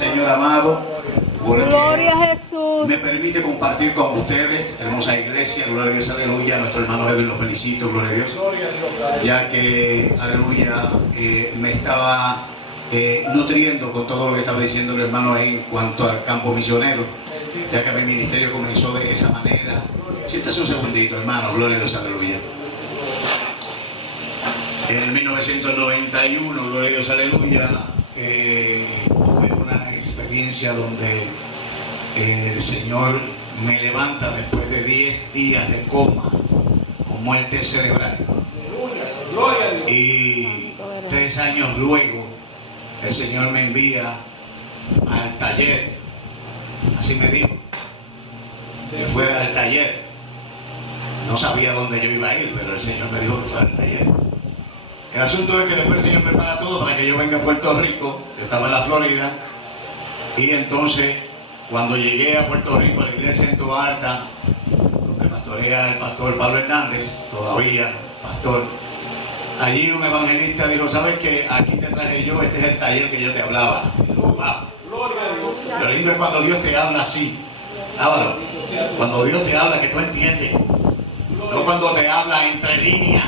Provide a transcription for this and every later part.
Señor amado, porque Gloria a Jesús. me permite compartir con ustedes, hermosa iglesia, gloria a Dios, aleluya. Nuestro hermano Edwin los felicito, gloria a Dios, ya que, aleluya, me estaba nutriendo con todo lo que estaba diciendo el hermano ahí en cuanto al campo misionero, ya que mi ministerio comenzó de esa manera. Siéntese un segundito, hermano, gloria a Dios, aleluya. En el 1991, gloria a Dios, aleluya, tuve una experiencia donde el Señor me levanta después de 10 días de coma, con muerte cerebral. Y 3 años luego, el Señor me envía al taller, así me dijo, que fuera al taller. No sabía dónde yo iba a ir, pero el Señor me dijo que fuera al taller. El asunto es que después el Señor prepara todo para que yo venga a Puerto Rico. Yo estaba en la Florida, y entonces cuando llegué a Puerto Rico, a la iglesia en Toa Alta, donde pastorea el pastor Pablo Hernández, todavía pastor, allí un evangelista dijo: ¿sabes qué? Aquí te traje yo, este es el taller que yo te hablaba. Y digo, wow. Lo lindo es cuando Dios te habla así. Ábalo. Cuando Dios te habla que tú entiendes, no cuando te habla entre líneas.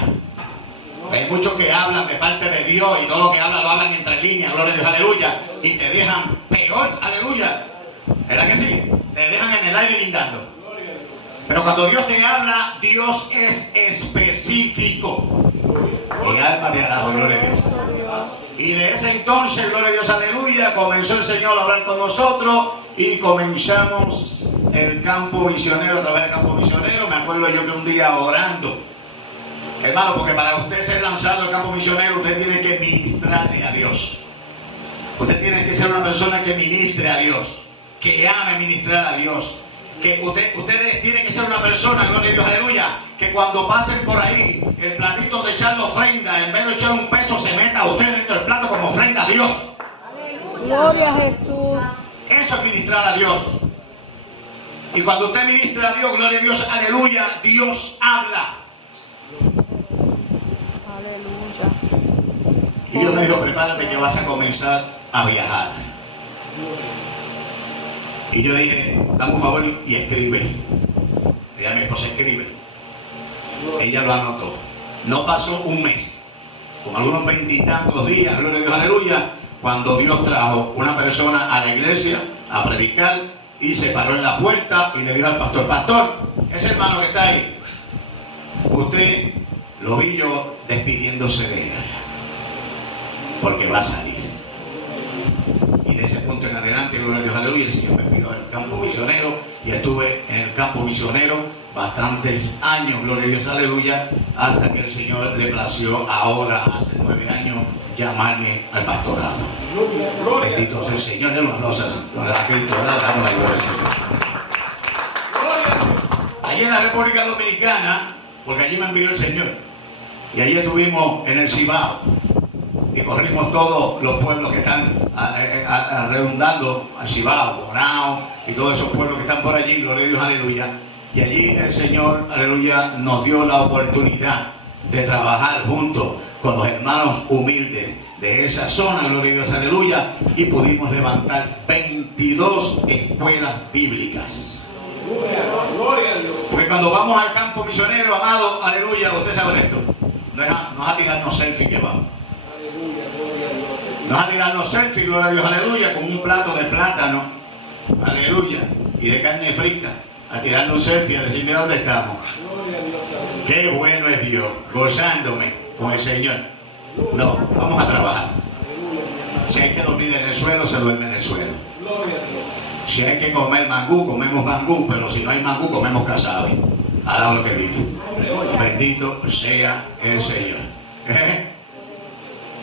Hay muchos que hablan de parte de Dios y todo lo que hablan lo hablan entre líneas, gloria a Dios, aleluya, y te dejan peor, aleluya. ¿Verdad que sí? Te dejan en el aire guindando. Pero cuando Dios te habla, Dios es específico. Mi alma te alaba, gloria a Dios. Y de ese entonces, gloria a Dios, aleluya, comenzó el Señor a hablar con nosotros y comenzamos el campo misionero, a través del campo misionero. Me acuerdo yo que un día orando, hermano, porque para usted ser lanzado al campo misionero, usted tiene que ministrarle a Dios. Usted tiene que ser una persona que ministre a Dios, que ame ministrar a Dios. Que usted tiene que ser una persona, gloria a Dios, aleluya, que cuando pasen por ahí, el platito de echar la ofrenda, en vez de echar un peso, se meta usted dentro del plato como ofrenda a Dios. Gloria a Jesús. Eso es ministrar a Dios. Y cuando usted ministra a Dios, gloria a Dios, aleluya, Dios habla. Aleluya. Y Dios me dijo: prepárate que vas a comenzar a viajar. Y yo dije: dame un favor y escribe. Y a mi esposa: escribe. Ella lo anotó. No pasó un mes, con algunos 20 y tantos días, gloria a Dios, aleluya, cuando Dios trajo una persona a la iglesia a predicar, y se paró en la puerta y le dijo al pastor: pastor, ese hermano que está ahí, usted lo vi yo despidiéndose de él, porque va a salir. Y de ese punto en adelante, gloria a Dios, aleluya, el Señor me envió al campo misionero, y estuve en el campo misionero bastantes años, gloria a Dios, aleluya, hasta que el Señor le plació ahora, hace 9 años, llamarme al pastorado. Bendito sea el Señor. De los rosas, con la Cristo, damos la gloria al Señor. Allí en la República Dominicana, porque allí me envió el Señor, y allí estuvimos en el Cibao, y corrimos todos los pueblos que están redundando al Cibao, Bonao, y todos esos pueblos que están por allí, gloria a Dios, aleluya. Y allí el Señor, aleluya, nos dio la oportunidad de trabajar juntos con los hermanos humildes de esa zona, gloria a Dios, aleluya, y pudimos levantar 22 escuelas bíblicas. Gloria a Dios. Porque cuando vamos al campo misionero, amado, aleluya, usted sabe de esto, no es a tirarnos selfie que vamos. No es a tirarnos selfie, gloria a Dios, aleluya, con un plato de plátano, aleluya, y de carne frita, a tirarnos un selfie, a decir: mira dónde estamos. Qué bueno es Dios, gozándome con el Señor. No, vamos a trabajar. Si hay que dormir en el suelo, se duerme en el suelo. Si hay que comer mangú, comemos mangú, pero si no hay mangú, comemos casabe. Alaba lo que vive. Bendito sea el Señor.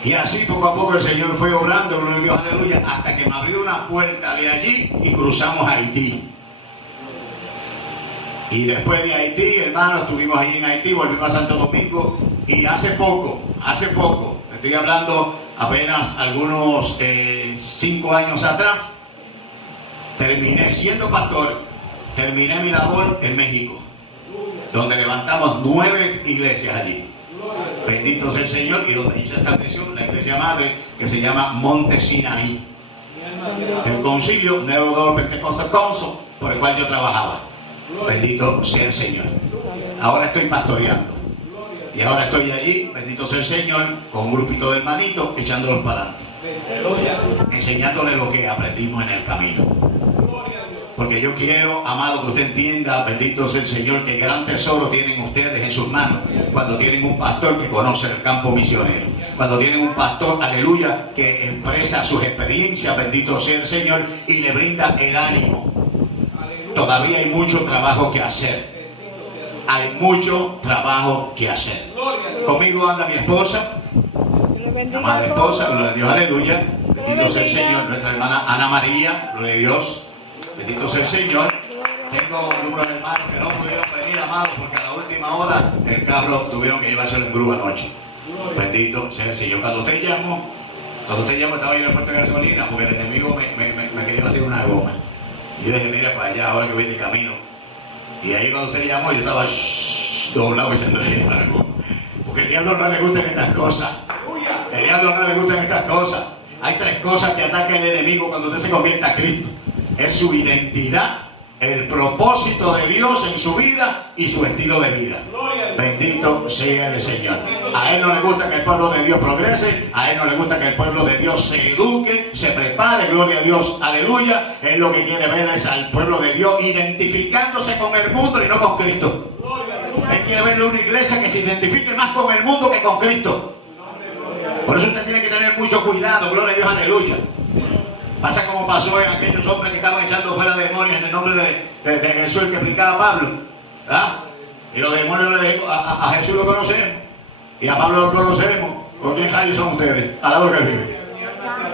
Y así poco a poco el Señor fue obrando, gloria a Dios, aleluya, hasta que me abrió una puerta de allí y cruzamos a Haití. Y después de Haití, hermanos, estuvimos allí en Haití, volvimos a Santo Domingo, y hace poco, estoy hablando apenas algunos 5 años atrás, terminé siendo pastor, terminé mi labor en México, donde levantamos 9 iglesias allí. Bendito sea el Señor, y donde allí se estableció la iglesia madre que se llama Monte Sinaí. El concilio Neuro Pentecostal Council, por el cual yo trabajaba. Bendito sea el Señor. Ahora estoy pastoreando. Y ahora estoy allí, bendito sea el Señor, con un grupito de hermanitos, echándolos para adelante. Enseñándoles lo que aprendimos en el camino. Porque yo quiero, amado, que usted entienda, bendito sea el Señor, que gran tesoro tienen ustedes en sus manos cuando tienen un pastor que conoce el campo misionero. Cuando tienen un pastor, aleluya, que expresa sus experiencias, bendito sea el Señor, y le brinda el ánimo. Todavía hay mucho trabajo que hacer. Hay mucho trabajo que hacer. Conmigo anda mi esposa, mi amada esposa, gloria a Dios, aleluya. Bendito sea el Señor, nuestra hermana Ana María, gloria a Dios. Bendito sea el Señor. Tengo un número de hermanos que no pudieron venir, amados, porque a la última hora el carro tuvieron que llevárselo en grúa anoche. Bendito sea el Señor. Cuando usted llamó, estaba yo en el puerto de gasolina, porque el enemigo me quería hacer una goma. Y yo le dije, mira para allá, ahora que voy de camino. Y ahí cuando usted llamó, yo estaba doblado echándole la goma. Porque el diablo no le gustan estas cosas. El diablo no le gustan estas cosas. Hay tres cosas que ataca el enemigo cuando usted se convierta a Cristo. Es su identidad, el propósito de Dios en su vida y su estilo de vida. Bendito sea el Señor. A Él no le gusta que el pueblo de Dios progrese, a Él no le gusta que el pueblo de Dios se eduque, se prepare, gloria a Dios, aleluya. Él lo que quiere ver es al pueblo de Dios identificándose con el mundo y no con Cristo. Él quiere verle una iglesia que se identifique más con el mundo que con Cristo. Por eso usted tiene que tener mucho cuidado, gloria a Dios, aleluya. Pasa como pasó en aquellos hombres que estaban echando fuera demonios en el nombre de Jesús, el que predicaba Pablo. ¿Ah? Y los demonios le dijeron, a Jesús lo conocemos y a Pablo lo conocemos. ¿Por qué rayos son ustedes? Alaba lo que vive.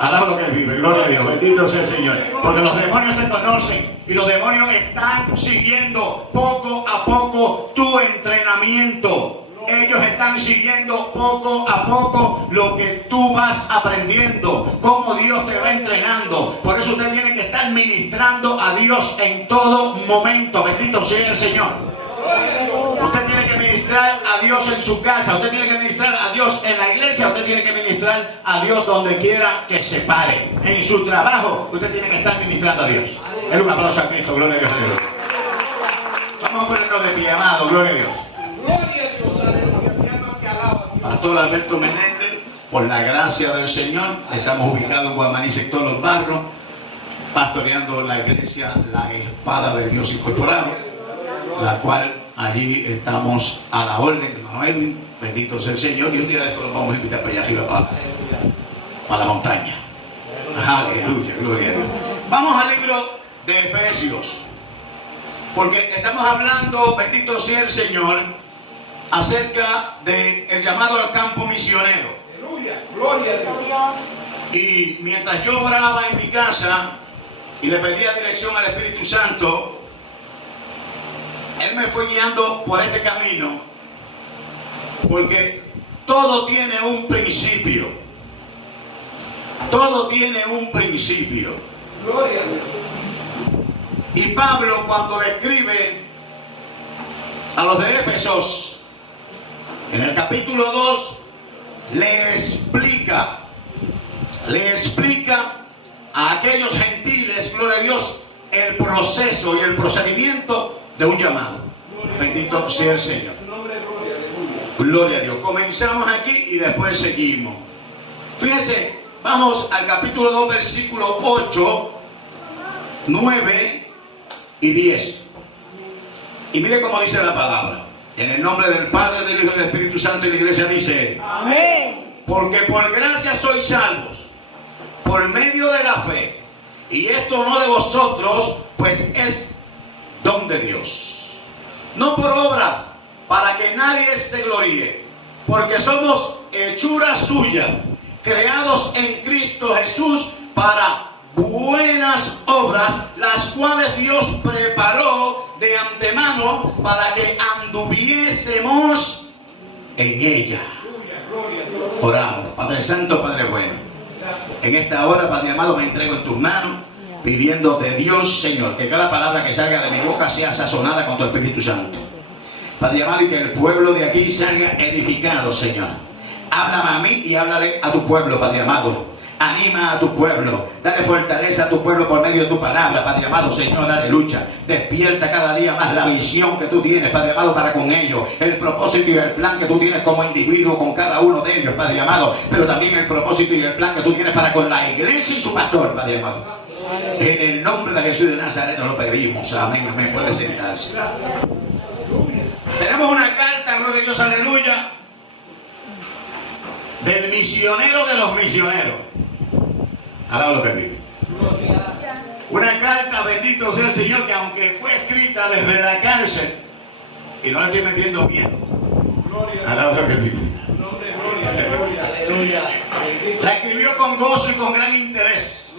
Alaba lo que vive, gloria a Dios, bendito sea el Señor. Porque los demonios te conocen y los demonios están siguiendo poco a poco tu entrenamiento. Ellos están siguiendo poco a poco lo que tú vas aprendiendo, cómo Dios te va entrenando. Por eso usted tiene que estar ministrando a Dios en todo momento. Bendito sea el Señor. Usted tiene que ministrar a Dios en su casa, usted tiene que ministrar a Dios en la iglesia, usted tiene que ministrar a Dios donde quiera que se pare. En su trabajo, usted tiene que estar ministrando a Dios. Es un aplauso a Cristo, gloria a Dios. Vamos a ponernos de pie, amado, gloria a Dios. Pastor Alberto Menéndez, por la gracia del Señor, estamos ubicados en Guamaní, sector Los Barros, pastoreando la iglesia La Espada de Dios Incorporado, la cual allí estamos a la orden, hermano Edwin, bendito sea el Señor, y un día de esto los vamos a invitar para allá arriba, para la montaña. Aleluya, gloria a Dios. Vamos al libro de Efesios, porque estamos hablando, bendito sea el Señor, acerca del llamado al campo misionero. Aleluya, gloria a Dios. Y mientras yo oraba en mi casa y le pedía dirección al Espíritu Santo, Él me fue guiando por este camino, porque todo tiene un principio. Todo tiene un principio. Gloria a Dios. Y Pablo, cuando le escribe a los de Éfesos, en el capítulo 2, le explica a aquellos gentiles, gloria a Dios, el proceso y el procedimiento de un llamado. Bendito sea el Señor. Gloria a Dios. Comenzamos aquí y después seguimos. Fíjense, vamos al capítulo 2, versículo 8, 9 y 10. Y mire cómo dice la palabra. En el nombre del Padre, del Hijo y del Espíritu Santo, y la iglesia dice: Amén. Porque por gracia sois salvos, por medio de la fe. Y esto no de vosotros, pues es don de Dios. No por obras, para que nadie se gloríe. Porque somos hechura suya, creados en Cristo Jesús para buenas obras, las cuales Dios preparó de antemano para que anduviésemos en ella. Oramos. Padre Santo, Padre bueno, en esta hora, Padre amado, me entrego en tus manos, pidiendo de Dios, Señor, que cada palabra que salga de mi boca sea sazonada con tu Espíritu Santo. Padre amado, y que el pueblo de aquí salga edificado, Señor. Háblame a mí y háblale a tu pueblo, Padre amado. Anima a tu pueblo, dale fortaleza a tu pueblo por medio de tu palabra, Padre amado, Señor, aleluya. Despierta cada día más la visión que tú tienes, Padre amado, para con ellos, el propósito y el plan que tú tienes como individuo con cada uno de ellos, Padre amado, pero también el propósito y el plan que tú tienes para con la iglesia y su pastor, Padre amado. En el nombre de Jesús de Nazaret nos lo pedimos, amén, amén. Puede sentarse. Tenemos una carta, gloria a Dios, aleluya, del misionero de los misioneros. Alaba lo que vive. Una carta, bendito sea el Señor, que aunque fue escrita desde la cárcel, y no le estoy metiendo miedo. Alaba lo que vive. Aleluya. La escribió con gozo y con gran interés.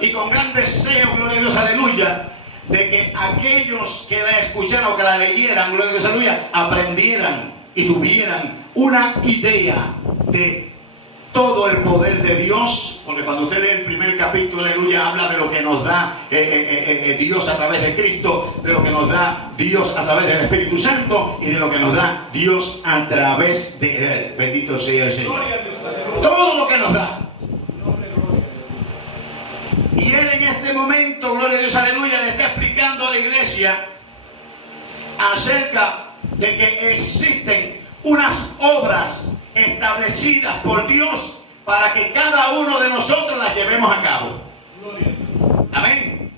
Y con gran deseo, gloria a Dios, aleluya, de que aquellos que la escucharan o que la leyeran, gloria a Dios, aleluya, aprendieran y tuvieran una idea de todo el poder de Dios, porque cuando usted lee el primer capítulo, aleluya, habla de lo que nos da Dios a través de Cristo, de lo que nos da Dios a través del Espíritu Santo y de lo que nos da Dios a través de Él. Bendito sea el Señor. Todo lo que nos da. Y Él en este momento, gloria a Dios, aleluya, le está explicando a la iglesia acerca de que existen unas obras establecidas por Dios para que cada uno de nosotros las llevemos a cabo. Amén.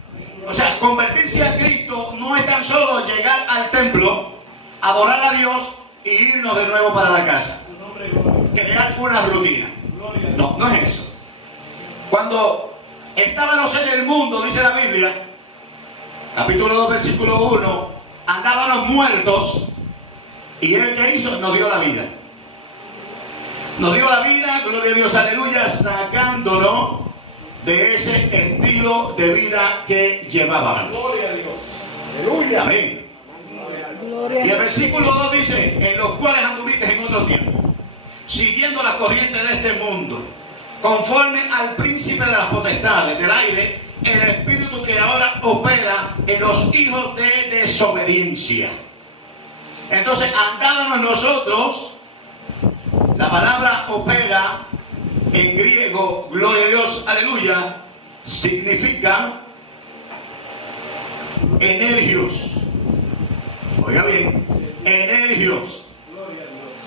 O sea, convertirse a Cristo no es tan solo llegar al templo, adorar a Dios y irnos de nuevo para la casa, crear una rutina. No, no es eso. Cuando estábamos en el mundo, dice la Biblia, capítulo 2, versículo 1, andábamos muertos y Él que hizo nos dio la vida. Nos dio la vida, gloria a Dios, aleluya, sacándonos de ese estilo de vida que llevábamos. Gloria a Dios. Aleluya. Amén. Gloria. Y el versículo 2 dice, en los cuales anduviste en otro tiempo, siguiendo la corriente de este mundo, conforme al príncipe de las potestades del aire, el espíritu que ahora opera en los hijos de desobediencia. Entonces andábamos nosotros, la palabra opera en griego, gloria a Dios, aleluya, significa energios. Oiga bien, energios.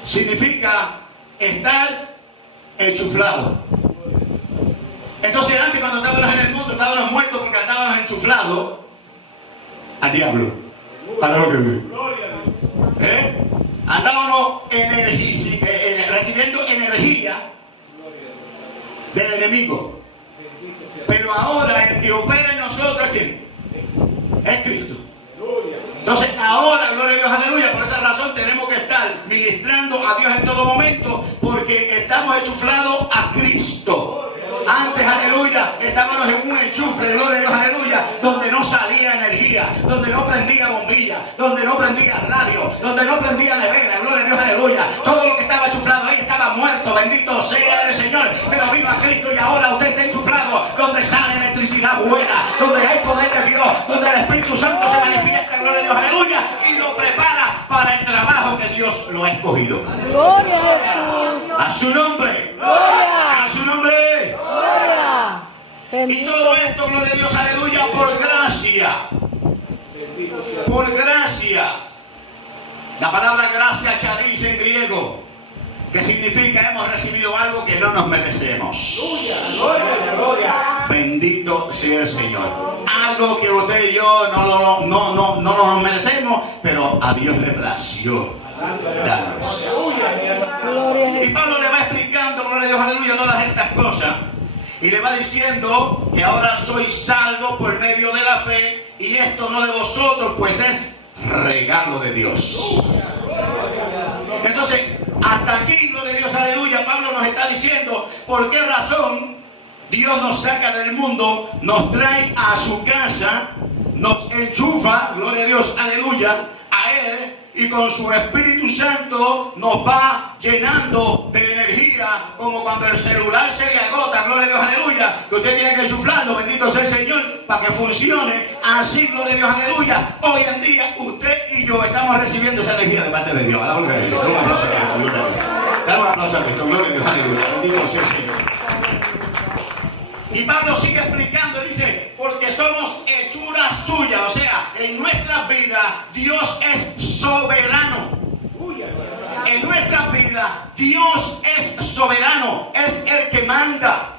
Significa estar enchuflado. Entonces antes, cuando estábamos en el mundo, estábamos muertos porque andábamos enchuflados al diablo. Andábamos recibiendo energía del enemigo. Pero ahora el que opera en nosotros es ¿quién? Es Cristo. Entonces ahora, gloria a Dios, aleluya, por esa razón tenemos que estar ministrando a Dios en todo momento, porque estamos enchuflados a Cristo. Antes, aleluya, estábamos en un enchufre, gloria a Dios, aleluya, donde no salía energía, donde no prendía bombilla, donde no prendía radio, donde no prendía nevera, gloria a Dios, aleluya. Todo lo que estaba enchuflado ahí estaba muerto, bendito sea el Señor. Pero vino a Cristo y ahora usted está enchuflado, donde sale electricidad buena, donde hay poder de Dios, donde el Espíritu Santo se manifiesta, gloria a Dios, aleluya, y lo prepara para el trabajo que Dios lo ha escogido. Gloria a Jesús. A su nombre. Gloria. A su nombre. Gloria. Y todo esto, gloria a Dios, aleluya, por gracia. Por gracia. La palabra gracia, charis en griego, que significa hemos recibido algo que no nos merecemos. Bendito sea el Señor. Algo que usted y yo no nos merecemos, pero a Dios le plació darnos. Gloria a Y Jesús. Pablo le va explicando, gloria a Dios, aleluya, todas estas cosas. Y le va diciendo que ahora sois salvos por medio de la fe, y esto no de vosotros, pues es regalo de Dios. Entonces, hasta aquí, gloria a Dios, aleluya, Pablo nos está diciendo por qué razón Dios nos saca del mundo, nos trae a su casa, nos enchufa, gloria a Dios, aleluya, a Él, y con su Espíritu Santo nos va llenando de energía, como cuando el celular se le agota, gloria a Dios, aleluya, que usted tiene que insuflarlo, bendito sea el Señor, para que funcione. Así, gloria a Dios, aleluya, hoy en día usted y yo estamos recibiendo esa energía de parte de Dios. Alaba gloria a Dios. Dale un aplauso a Cristo, gloria a Dios. Dale un aplauso a Cristo, gloria a Dios, aleluya, bendito sea el Señor. Y Pablo sigue explicando, dice, porque somos hechura suya, o sea, en nuestras vidas Dios es soberano. En nuestras vidas Dios es soberano, es el que manda.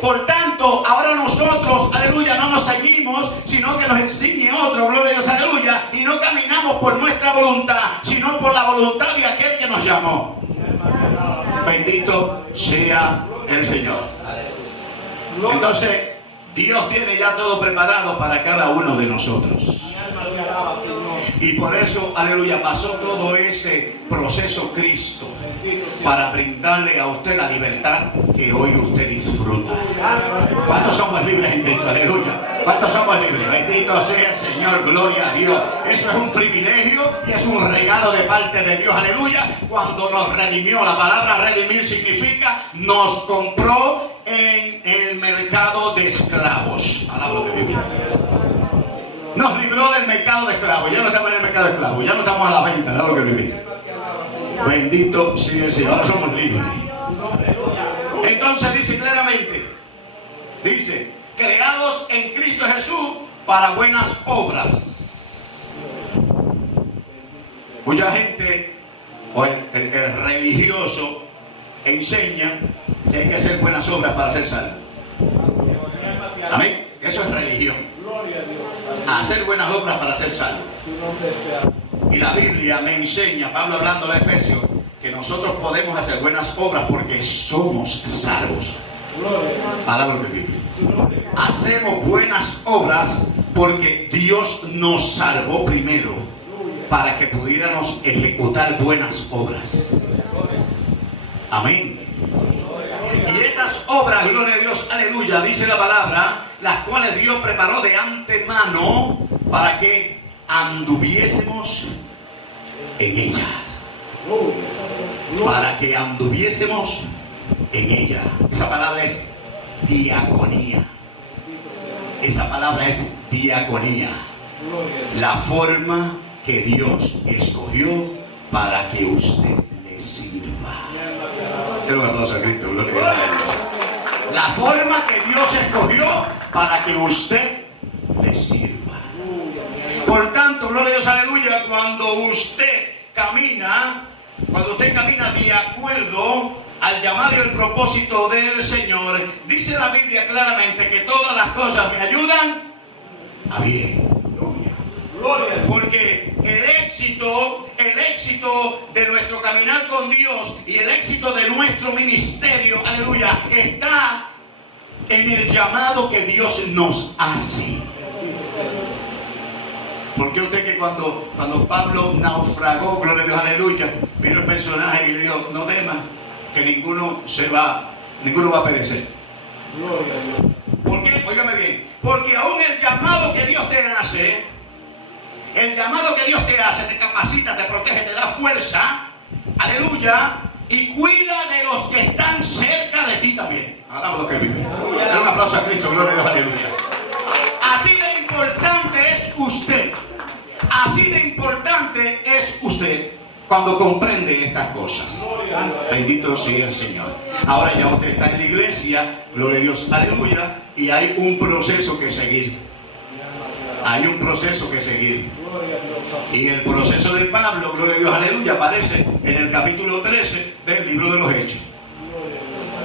Por tanto, ahora nosotros, aleluya, no nos seguimos, sino que nos enseñe otro, gloria a Dios, aleluya, y no caminamos por nuestra voluntad, sino por la voluntad de aquel que nos llamó. Bendito sea el Señor. Entonces, Dios tiene ya todo preparado para cada uno de nosotros. Y por eso, aleluya, pasó todo ese proceso Cristo para brindarle a usted la libertad que hoy usted disfruta. ¿Cuántos somos libres en Cristo? Aleluya. ¿Cuántos somos libres? Bendito sea el Señor, gloria a Dios. Eso es un privilegio y es un regalo de parte de Dios, aleluya, cuando nos redimió. La palabra redimir significa nos compró en el mercado de esclavos. Alabado de Dios. Nos libró del mercado de esclavos. Ya no estamos en el mercado de esclavos, ya no estamos a la venta, alabado que vivimos. Bendito sea el Señor, ahora somos libres. Entonces dice claramente, dice, creados en Cristo Jesús para buenas obras. Mucha gente, o el religioso, enseña que hay que hacer buenas obras para ser salvo. Amén. Eso es religión. Hacer buenas obras para ser salvo. Y la Biblia me enseña, Pablo hablando a Efesios, que nosotros podemos hacer buenas obras porque somos salvos. Palabra de Biblia. Hacemos buenas obras porque Dios nos salvó primero para que pudiéramos ejecutar buenas obras. Amén. Y estas obras, gloria a Dios, aleluya, dice la palabra, las cuales Dios preparó de antemano para que anduviésemos en ella. Para que anduviésemos en ella. Esa palabra es diaconía. Esa palabra es diaconía. La forma que Dios escogió para que usted le sirva. Quiero un aplauso a Cristo, gloria a Dios. La forma que Dios escogió para que usted le sirva. Por tanto, gloria a Dios, aleluya, cuando usted camina de acuerdo al llamado y el propósito del Señor, dice la Biblia claramente que todas las cosas me ayudan a bien. Porque el éxito de nuestro caminar con Dios y el éxito de nuestro ministerio, aleluya, está en el llamado que Dios nos hace. Porque usted que cuando Pablo naufragó, gloria a Dios, aleluya, vino el personaje y le dijo, no temas, que ninguno va a perecer. Gloria a Dios. ¿Por qué? Óigame bien. Porque aún el llamado que Dios te hace, te capacita, te protege, te da fuerza, aleluya, y cuida de los que están cerca de ti también. Hablamos lo que vive. Dale un aplauso a Cristo, gloria a Dios, aleluya. Así de importante es usted. Así de importante es usted cuando comprende estas cosas. Bendito sea el Señor. Ahora ya usted está en la iglesia, gloria a Dios, aleluya, y hay un proceso que seguir. Hay un proceso que seguir. Y el proceso de Pablo, gloria a Dios, aleluya, aparece en el capítulo 13 del libro de los Hechos.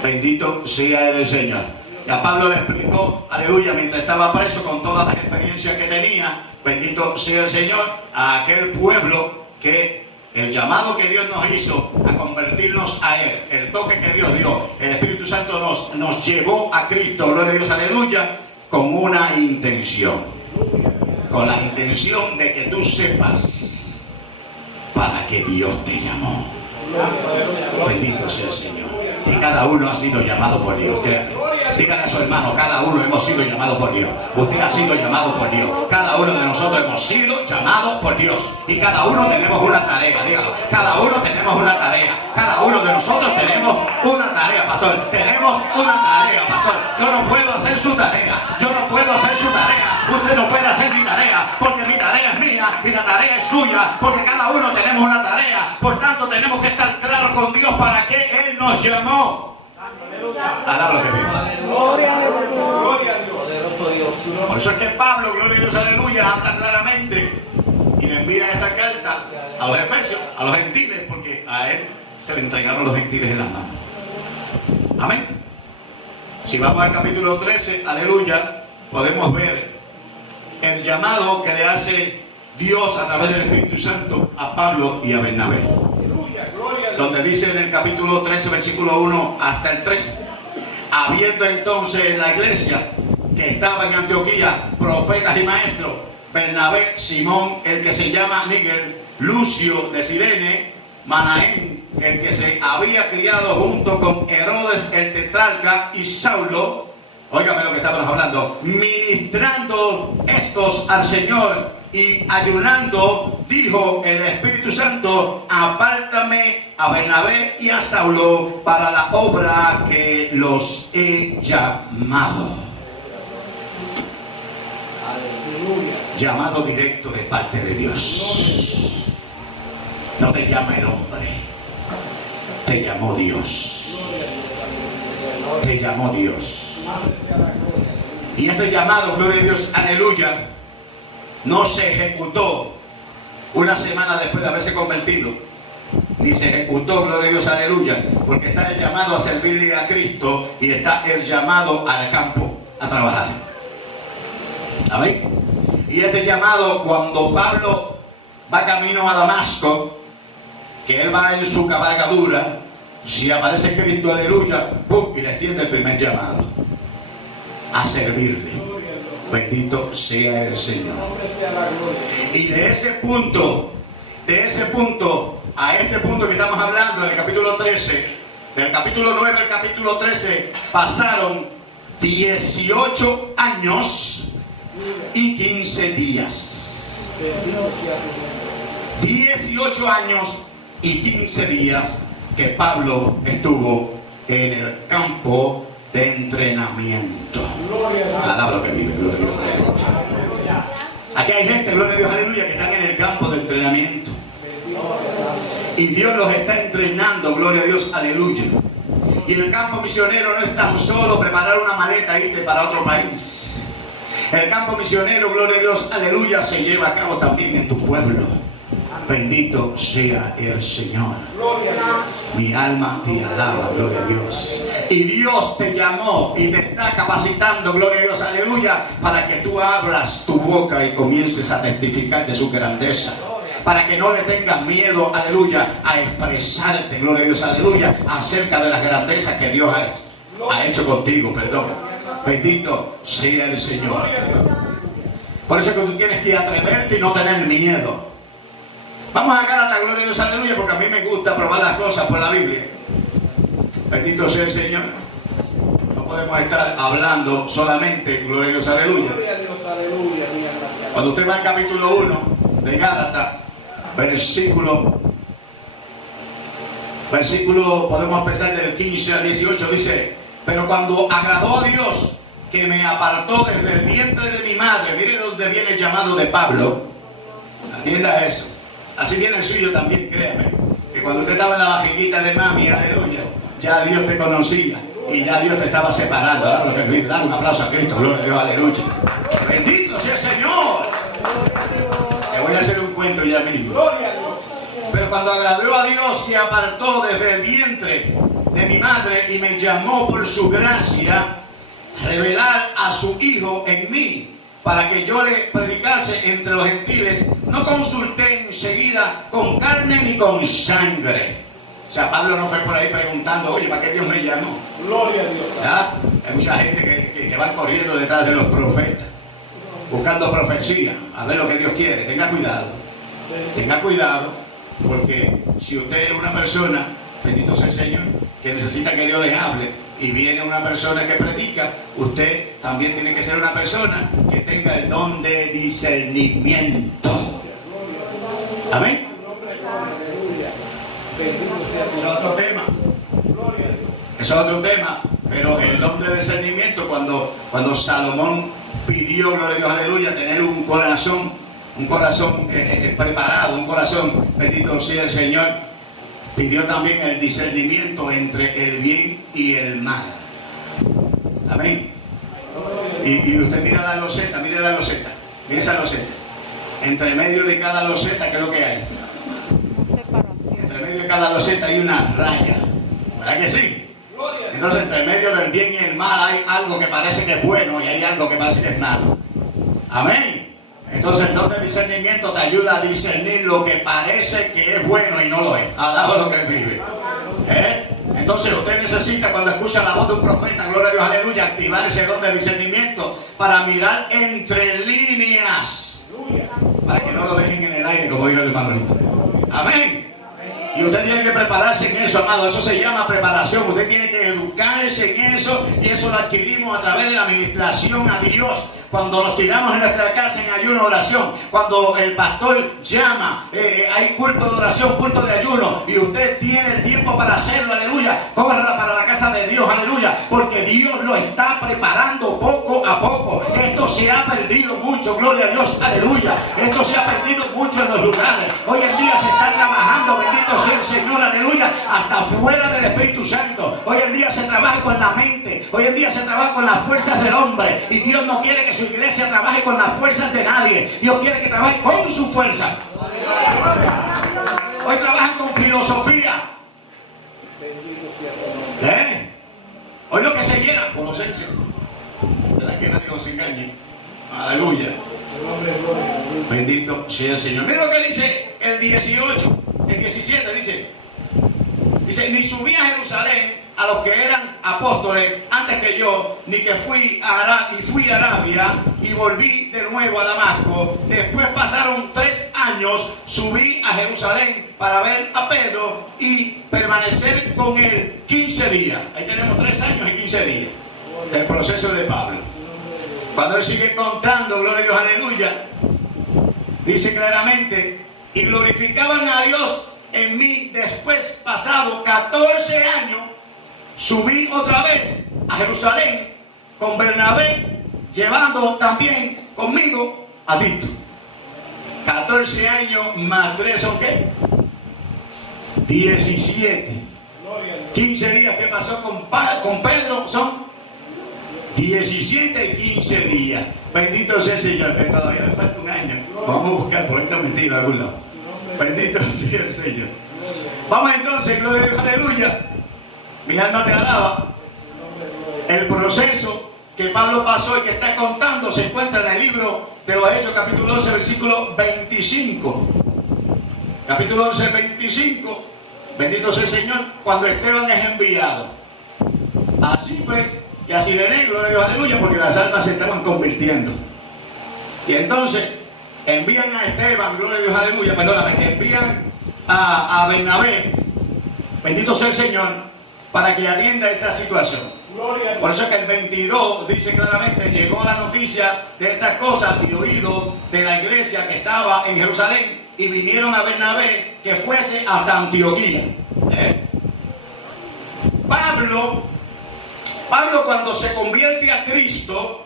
Bendito sea el Señor. Y a Pablo le explicó, aleluya, mientras estaba preso con todas las experiencias que tenía, bendito sea el Señor, a aquel pueblo que el llamado que Dios nos hizo a convertirnos a Él, el toque que Dios dio, el Espíritu Santo nos llevó a Cristo, gloria a Dios, aleluya, con una intención. Con la intención de que tú sepas para qué Dios te llamó. Bendito sea el Señor. Y cada uno ha sido llamado por Dios. Dígale a su hermano, cada uno hemos sido llamados por Dios. Usted ha sido llamado por Dios. Cada uno de nosotros hemos sido llamados por Dios. Y cada uno tenemos una tarea, dígalo. Cada uno tenemos una tarea. Cada uno de nosotros tenemos una tarea, pastor. Tenemos una tarea, pastor. Yo no puedo hacer su tarea. Yo no puedo hacer su tarea. Usted no puede hacer mi tarea, porque mi tarea es mía y la tarea es suya, porque cada uno tenemos una tarea. Por tanto, tenemos que estar claros con Dios para que Él nos llamó. Alaba lo que vive. Gloria a Jesús. Gloria a Dios. Poderoso Dios. Por eso es que Pablo, gloria a Dios, aleluya, habla claramente y le envía esta carta a los efesios, a los gentiles, porque a él se le entregaron los gentiles en las manos. Amén. Si vamos al capítulo 13, aleluya, podemos ver el llamado que le hace Dios a través del Espíritu Santo a Pablo y a Bernabé. Aleluya. Gloria a Dios. Donde dice en el capítulo 13, versículo 1 hasta el 13: habiendo entonces en la iglesia que estaba en Antioquía profetas y maestros, Bernabé, Simón, el que se llama Níger, Lucio de Cirene, Manaén, el que se había criado junto con Herodes el tetrarca, y Saulo, óigame lo que estábamos hablando, ministrando estos al Señor y ayunando, dijo el Espíritu Santo: apártame a Bernabé y a Saulo para la obra que los he llamado. Aleluya. Llamado directo de parte de Dios. No te llama el hombre, te llamó Dios. Te llamó Dios. Madre sea la gloria. Y este llamado, gloria a Dios, aleluya, no se ejecutó una semana después de haberse convertido, ni se ejecutó, gloria a Dios, aleluya, porque está el llamado a servirle a Cristo y está el llamado al campo a trabajar. Amén. Y este llamado, cuando Pablo va camino a Damasco, que él va en su cabalgadura, si aparece Cristo, aleluya, ¡pum!, y le extiende el primer llamado a servirle. Bendito sea el Señor. Nombre sea la gloria. Y de ese punto a este punto que estamos hablando, en el capítulo 13, del capítulo 9 al capítulo 13, pasaron 18 años y 15 días. Bendito sea tu nombre. 18 años y 15 días que Pablo estuvo en el campo de entrenamiento. Gloria a Dios. Alaba lo que vive, gloria a Dios. Aquí hay gente, gloria a Dios, aleluya, que están en el campo de entrenamiento. Y Dios los está entrenando, gloria a Dios, aleluya. Y el campo misionero no es tan solo preparar una maleta e irte para otro país. El campo misionero, gloria a Dios, aleluya, se lleva a cabo también en tu pueblo. Bendito sea el Señor. Gloria a Dios. Mi alma te alaba, gloria a Dios. Y Dios te llamó y te está capacitando, gloria a Dios, aleluya, para que tú abras tu boca y comiences a testificar de su grandeza. Para que no le tengas miedo, aleluya, a expresarte, gloria a Dios, aleluya, acerca de las grandezas que Dios ha hecho contigo, perdón. Bendito sea el Señor. Por eso es que tú tienes que atreverte y no tener miedo. Vamos a Gálatas, gloria a Dios, aleluya, porque a mí me gusta probar las cosas por la Biblia. Bendito sea el Señor. No podemos estar hablando solamente, gloria a Dios, aleluya. Gloria a Dios. Aleluya. Mi alma te alaba. Cuando usted va al capítulo 1 de Gálatas, versículo, podemos empezar del 15 al 18, dice: pero cuando agradó a Dios, que me apartó desde el vientre de mi madre, mire dónde viene el llamado de Pablo, atienda eso. Así viene el suyo también, créame, que cuando usted estaba en la vajillita de mami, aleluya, ya Dios te conocía y ya Dios te estaba separando. Ahora lo que dar un aplauso a Cristo, gloria a Dios, aleluya. Bendito sea el Señor. Te voy a hacer un cuento ya mismo. Gloria a Dios. Pero cuando agradó a Dios, que apartó desde el vientre de mi madre y me llamó por su gracia, revelar a su Hijo en mí, para que yo le predicase entre los gentiles, no consulté enseguida con carne ni con sangre. O sea, Pablo no fue por ahí preguntando: oye, ¿para qué Dios me llamó? Gloria a Dios. ¿Ya? Hay mucha gente que van corriendo detrás de los profetas, buscando profecía, a ver lo que Dios quiere. Tenga cuidado, porque si usted es una persona, bendito sea el Señor, que necesita que Dios les hable, y viene una persona que predica, usted también tiene que ser una persona que tenga el don de discernimiento. Amén. Es otro tema. Es otro tema. Pero el don de discernimiento, cuando Salomón pidió, gloria a Dios, aleluya, tener un corazón preparado, un corazón, bendito sea el Señor, pidió también el discernimiento entre el bien y el mal. Amén. Y usted mira la loseta, mire la loseta, mire esa loseta. Entre medio de cada loseta, ¿qué es lo que hay? Separación. Entre medio de cada loseta hay una raya. ¿Verdad que sí? Entonces, entre medio del bien y el mal hay algo que parece que es bueno y hay algo que parece que es malo. Amén. Entonces, el don de discernimiento te ayuda a discernir lo que parece que es bueno y no lo es. Alaba lo que vive. Entonces, usted necesita, cuando escucha la voz de un profeta, gloria a Dios, aleluya, activar ese don de discernimiento para mirar entre líneas, para que no lo dejen en el aire, como dijo el hermano ahorita. Amén. Y usted tiene que prepararse en eso, amado. Eso se llama preparación. Usted tiene que educarse en eso, y eso lo adquirimos a través de la administración a Dios. Cuando nos tiramos en nuestra casa en ayuno de oración, cuando el pastor llama, hay culto de oración, culto de ayuno, y usted tiene el tiempo para hacerlo, aleluya, corra para la casa de Dios, aleluya, porque Dios lo está preparando poco a poco. Esto se ha perdido mucho, gloria a Dios, aleluya. Esto se ha perdido mucho en los lugares. Hoy en día se está trabajando, bendito sea el Señor, aleluya, hasta fuera del Espíritu Santo. Hoy en día se trabaja con la mente, hoy en día se trabaja con las fuerzas del hombre, y Dios no quiere que su iglesia trabaje con las fuerzas de nadie. Dios quiere que trabaje con su fuerza. Hoy trabajan con filosofía. Hoy lo que se llena, Colosenses. ¿Verdad que nadie nos engañe? Aleluya. Bendito sea el Señor. Mira lo que dice el 18, el 17 dice, ni subí a Jerusalén a los que eran apóstoles antes que yo, ni que fui a Arabia y volví de nuevo a Damasco. Después pasaron 3 años, subí a Jerusalén para ver a Pedro y permanecer con él 15 días. Ahí tenemos 3 años y 15 días del proceso de Pablo. Cuando él sigue contando, gloria a Dios, aleluya, dice claramente, y glorificaban a Dios en mí. Después, pasado 14 años, subí otra vez a Jerusalén con Bernabé, llevando también conmigo a Tito. 14 años más 3 son ¿qué? 17. 15 días que pasó con Pedro son 17 y 15 días. Bendito sea el Señor, que todavía me falta un año. Vamos a buscar por esta mentira a algún lado. Bendito sea el Señor. Vamos entonces, gloria a Dios, aleluya. Mi alma te alaba. El proceso que Pablo pasó y que está contando se encuentra en el libro de los Hechos, capítulo 11, versículo 25. Capítulo 11, 25. Bendito sea el Señor. Cuando Esteban es enviado a Chipre y a Cirene, gloria a Dios, aleluya, porque las almas se estaban convirtiendo. Y entonces envían a Esteban, gloria a Dios, aleluya, perdóname, que envían a Bernabé, bendito sea el Señor, para que atienda esta situación. Por eso es que el 22 dice claramente, llegó la noticia de estas cosas de oído de la iglesia que estaba en Jerusalén, y vinieron a Bernabé que fuese hasta Antioquía. Pablo cuando se convierte a Cristo,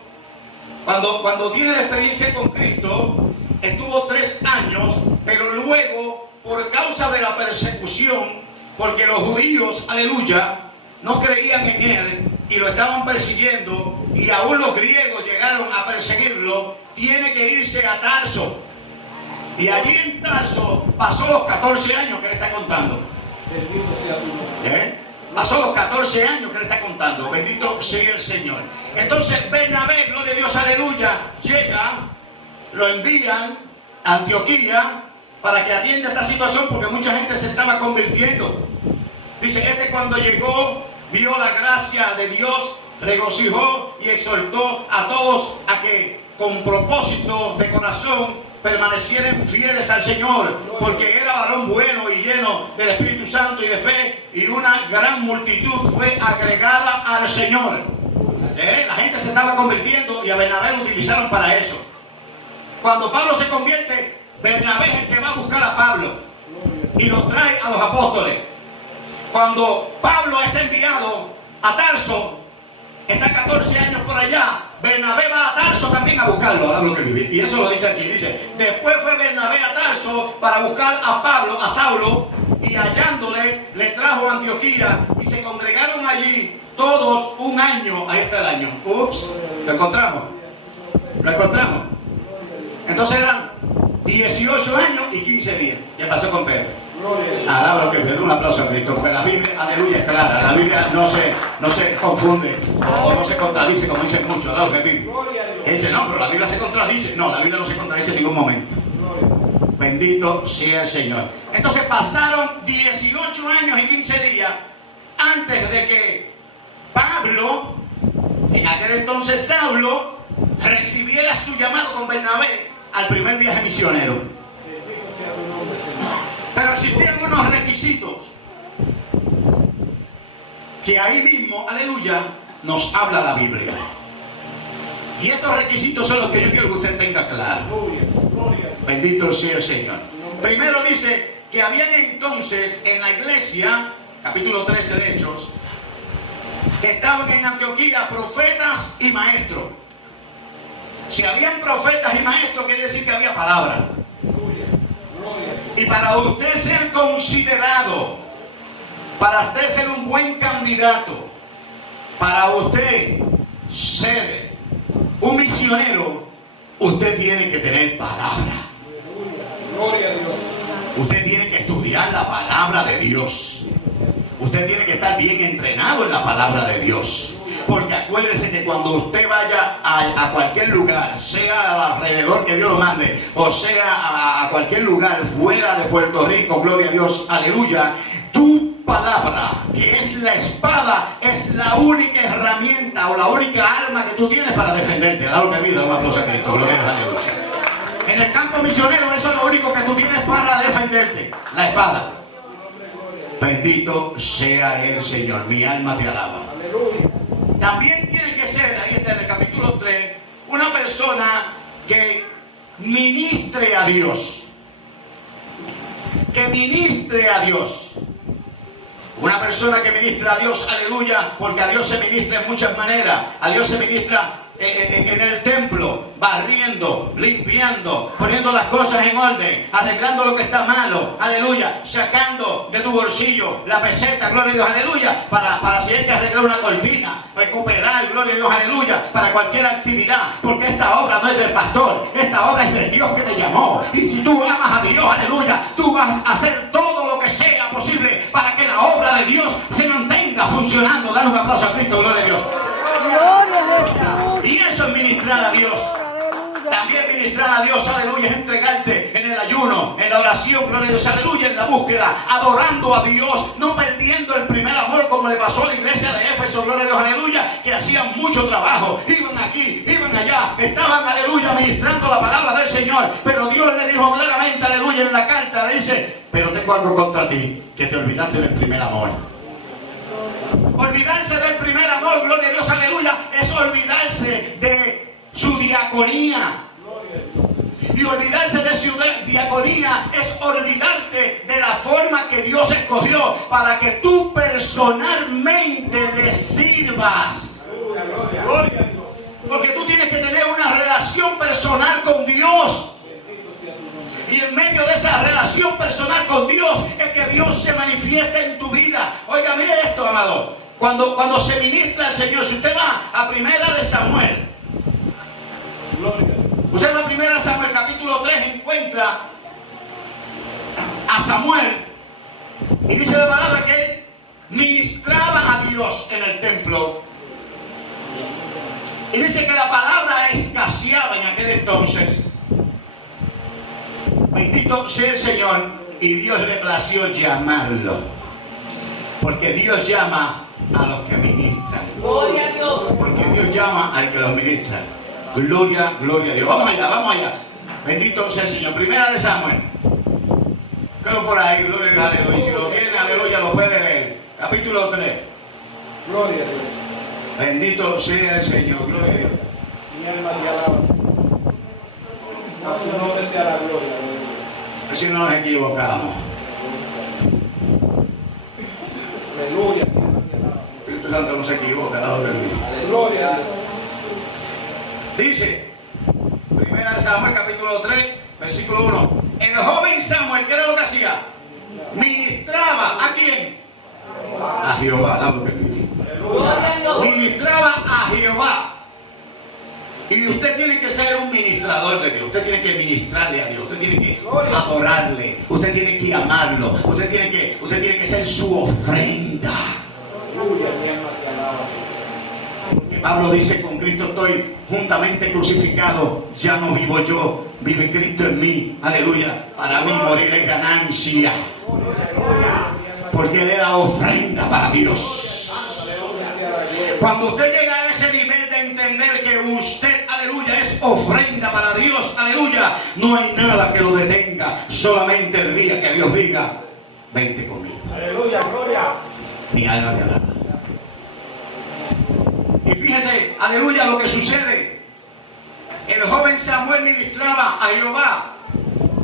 cuando tiene la experiencia con Cristo, estuvo 3 años, pero luego, por causa de la persecución, porque los judíos, aleluya, no creían en él y lo estaban persiguiendo, y aún los griegos llegaron a perseguirlo, tiene que irse a Tarso. Y allí en Tarso pasó los 14 años que le está contando. Pasó los 14 años que le está contando. Bendito sea el Señor. Entonces Bernabé, gloria a Dios, aleluya, llega, lo envían a Antioquía para que atienda esta situación, porque mucha gente se estaba convirtiendo. Dice, cuando llegó, vio la gracia de Dios, regocijó y exhortó a todos a que con propósito de corazón permanecieran fieles al Señor, porque era varón bueno y lleno del Espíritu Santo y de fe, y una gran multitud fue agregada al Señor. La gente se estaba convirtiendo y a Bernabé lo utilizaron para eso. Cuando Pablo se convierte, Bernabé es el que va a buscar a Pablo y lo trae a los apóstoles. Cuando Pablo es enviado a Tarso, está 14 años por allá, Bernabé va a Tarso también a buscarlo, ahora lo que vive. Y eso lo dice aquí, dice, después fue Bernabé a Tarso para buscar a Pablo, a Saulo, y hallándole, le trajo a Antioquía, y se congregaron allí todos un año. Ahí está el año. Ups, lo encontramos. Lo encontramos. Entonces eran 18 años y 15 días. ¿Qué pasó con Pedro? Alaba lo que Pedro, un aplauso a Cristo, porque la Biblia, aleluya, es clara. La Biblia no se confunde o no se contradice, como dicen muchos. Alaba que Biblia. Dice, no, pero la Biblia se contradice. No, la Biblia no se contradice en ningún momento. Bendito sea el Señor. Entonces pasaron 18 años y 15 días antes de que Pablo, en aquel entonces Saulo, recibiera su llamado con Bernabé al primer viaje misionero. Pero existían unos requisitos que ahí mismo, aleluya, nos habla la Biblia. Y estos requisitos son los que yo quiero que usted tenga claro. Bendito sea el Señor. Primero dice que habían entonces en la iglesia, capítulo 13 de Hechos, que estaban en Antioquía profetas y maestros. Si habían profetas y maestros, quiere decir que había palabra. Y para usted ser considerado, para usted ser un buen candidato, para usted ser un misionero, usted tiene que tener palabra. Usted tiene que estudiar la palabra de Dios. Usted tiene que estar bien entrenado en la palabra de Dios. Porque acuérdese que cuando usted vaya a cualquier lugar, sea alrededor que Dios lo mande, o sea a cualquier lugar fuera de Puerto Rico, gloria a Dios, aleluya, tu palabra, que es la espada, es la única herramienta o la única arma que tú tienes para defenderte. Alaba que vida, un aplauso a Cristo, gloria a Dios, aleluya. En el campo misionero, eso es lo único que tú tienes para defenderte, la espada. Bendito sea el Señor, mi alma te alaba. También tiene que ser, ahí está en el capítulo 3, una persona que ministre a Dios. Que ministre a Dios. Una persona que ministra a Dios, aleluya, porque a Dios se ministra en muchas maneras. A Dios se ministra en el templo, barriendo, limpiando, poniendo las cosas en orden, arreglando lo que está malo, aleluya, sacando de tu bolsillo la peseta, gloria a Dios, aleluya, para si hay que arreglar una cortina, recuperar, gloria a Dios, aleluya, para cualquier actividad, porque esta obra no es del pastor, esta obra es del Dios que te llamó. Y si tú amas a Dios, aleluya, tú vas a hacer todo lo que sea posible para que la obra de Dios se mantenga funcionando. Dale un aplauso a Cristo, gloria a Dios. Gloria a Jesús. Y eso es ministrar a Dios. También ministrar a Dios, aleluya, es entregarte en el ayuno, en la oración, gloria a Dios, aleluya, en la búsqueda, adorando a Dios, no perdiendo el primer amor como le pasó a la iglesia de Éfeso, gloria a Dios, aleluya, que hacían mucho trabajo, iban aquí, iban allá, estaban, aleluya, ministrando la palabra del Señor, pero Dios le dijo claramente, aleluya, en la carta, le dice, pero tengo algo contra ti, que te olvidaste del primer amor. Olvidarse del primer amor, gloria a Dios, aleluya, es olvidarse de su diaconía. Y olvidarse de su diaconía es olvidarte de la forma que Dios escogió para que tú personalmente le sirvas. Porque tú tienes que tener una relación personal con Dios. Y en medio de esa relación personal con Dios es que Dios se manifiesta en tu vida. Oiga, mire esto, amado. Cuando se ministra al Señor, si usted va a Primera de Samuel, usted va a Primera de Samuel, capítulo 3, encuentra a Samuel y dice la palabra que él ministraba a Dios en el templo. Y dice que la palabra escaseaba en aquel entonces. Bendito sea el Señor, y Dios le plació llamarlo, porque Dios llama a los que ministran. Gloria a Dios. Porque Dios llama al que los ministra. Gloria, gloria a Dios. Vamos allá, vamos allá. Bendito sea el Señor. Primera de Samuel. Quédalo por ahí, gloria a Dios, aleluya. Y si lo tiene, aleluya, lo puede leer. Capítulo 3. Gloria a Dios. Bendito sea el Señor, gloria a Dios. Mi alma te alaba. A su nombre sea la gloria. Así no nos equivocamos. Aleluya. El Espíritu Santo no se equivoca, la orden de Dios. Gloria a Dios. Samuel capítulo 3, versículo 1. El joven Samuel, ¿qué era lo que hacía? Ministraba ¿a quién? A Jehová. Ministraba a Jehová. Y usted tiene que ser un ministrador de Dios. Usted tiene que ministrarle a Dios. Usted tiene que adorarle. Usted tiene que amarlo. Usted tiene que ser su ofrenda. Porque Pablo dice: con Cristo estoy juntamente crucificado. Ya no vivo yo, vive Cristo en mí. Aleluya. Para mí morir es ganancia. Porque Él era ofrenda para Dios. Cuando usted llega a ese nivel de entender que usted, aleluya, es ofrenda para Dios, aleluya, no hay nada que lo detenga. Solamente el día que Dios diga: vente conmigo. Aleluya, gloria. Mi alma te alaba. Y fíjese, aleluya, lo que sucede. El joven Samuel ministraba a Jehová.